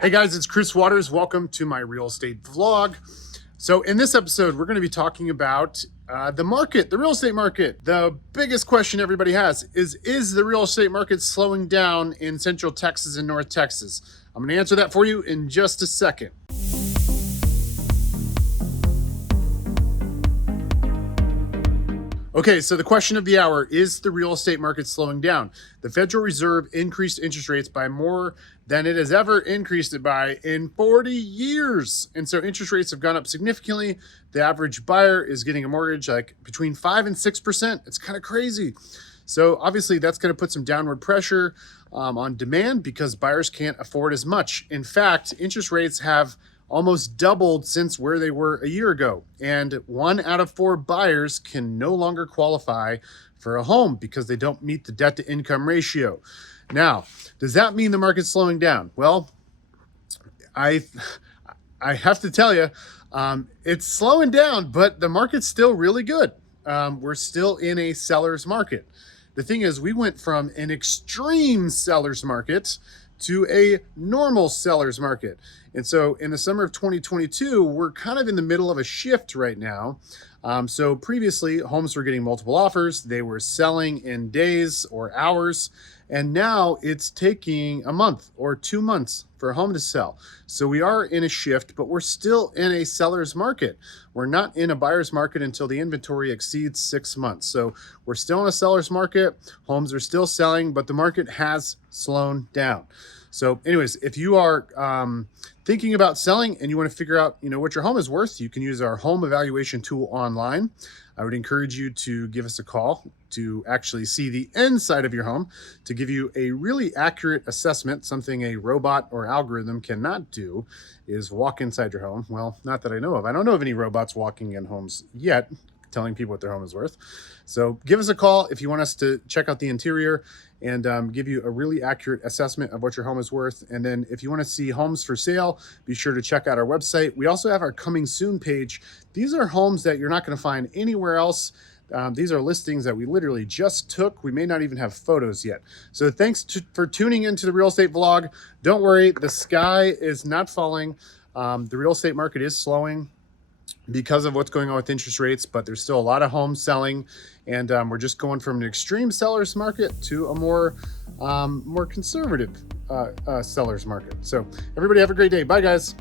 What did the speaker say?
Hey guys, it's ChrisWatters. Welcome to my real estate vlog. So in this episode, we're going to be talking about the market, the real estate market. The biggest question everybody has is the real estate market slowing down in Central Texas and North Texas? I'm going to answer that for you in just a second. Okay, so the question of the hour, is the real estate market slowing down? The Federal Reserve increased interest rates by more than it has ever increased it by in 40 years. And so interest rates have gone up significantly. The average buyer is getting a mortgage like between 5 and 6%. It's kind of crazy. So obviously that's going to put some downward pressure on demand because buyers can't afford as much. In fact, interest rates have almost doubled since where they were a year ago. And 1 out of 4 buyers can no longer qualify for a home because they don't meet the debt to income ratio. Now, does that mean the market's slowing down? Well, I have to tell you, it's slowing down, but the market's still really good. We're still in a seller's market. The thing is, we went from an extreme seller's market to a normal seller's market. And so in the summer of 2022, we're kind of in the middle of a shift right now. So previously, homes were getting multiple offers. They were selling in days or hours. And now it's taking a month or 2 months for a home to sell. So we are in a shift, but we're still in a seller's market. We're not in a buyer's market until the inventory exceeds 6 months. So we're still in a seller's market. Homes are still selling, but the market has slowed down. So anyways, if you are thinking about selling and you want to figure out, what your home is worth, you can use our home evaluation tool online. I would encourage you to give us a call to actually see the inside of your home, to give you a really accurate assessment. Something a robot or algorithm cannot do is walk inside your home. Well, not that I know of. I don't know of any robots walking in homes yet, telling people what their home is worth. So give us a call if you want us to check out the interior and give you a really accurate assessment of what your home is worth. And then if you want to see homes for sale, be sure to check out our website. We also have our coming soon page. These are homes that you're not going to find anywhere else. These are listings that we literally just took. We may not even have photos yet. So thanks for tuning into the real estate vlog. Don't worry, the sky is not falling. The real estate market is slowing because of what's going on with interest rates, but there's still a lot of homes selling, and we're just going from an extreme seller's market to a more conservative seller's market. So everybody have a great day. Bye, guys.